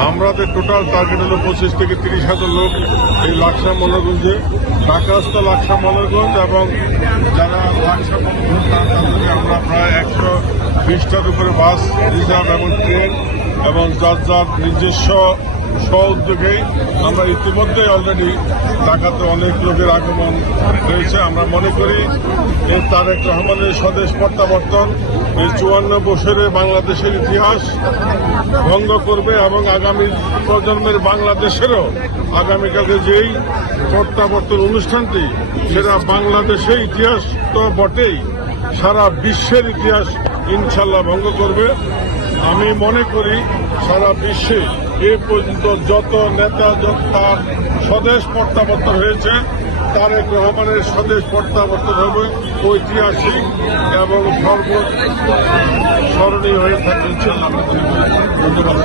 আমাদের total target হলো 25 থেকে 30,000 লোক এই লাকসা মনোরঞ্জে, ঢাকাস্থ লাকসা মনোরঞ্জ এবং যারা লাকসা মনোরঞ্জ তাদেরকে আমরা প্রায় 120টার উপরে বাস রিজার্ভ এবং ট্রেন এবং যার যার নিজস্ব স্ব উদ্যোগেই আমরা ইতিমধ্যে অলরেডি ঢাকাতে অনেক লোকের আগমন হয়েছে। আমরা মনে করি এই তারেক রহমানের স্বদেশ প্রত্যাবর্তন এই 54 বছরের বাংলাদেশের ইতিহাস ভঙ্গ করবে এবং আগামী প্রজন্মের বাংলাদেশেরও আগামীকালে যেই প্রত্যাবর্তন অনুষ্ঠানটি সেটা বাংলাদেশের ইতিহাস তো বটেই, সারা বিশ্বের ইতিহাস ইনশাল্লাহ ভঙ্গ করবে। আমি মনে করি সারা বিশ্বে এ পর্যন্ত যত নেতা তার স্বদেশ প্রত্যাবর্তন হয়েছে, তারেক রহমানের স্বদেশ প্রত্যাবর্তন হবে ঐতিহাসিক এবং সর্বস্মরণীয় হয়ে থাকবে। ধন্যবাদ।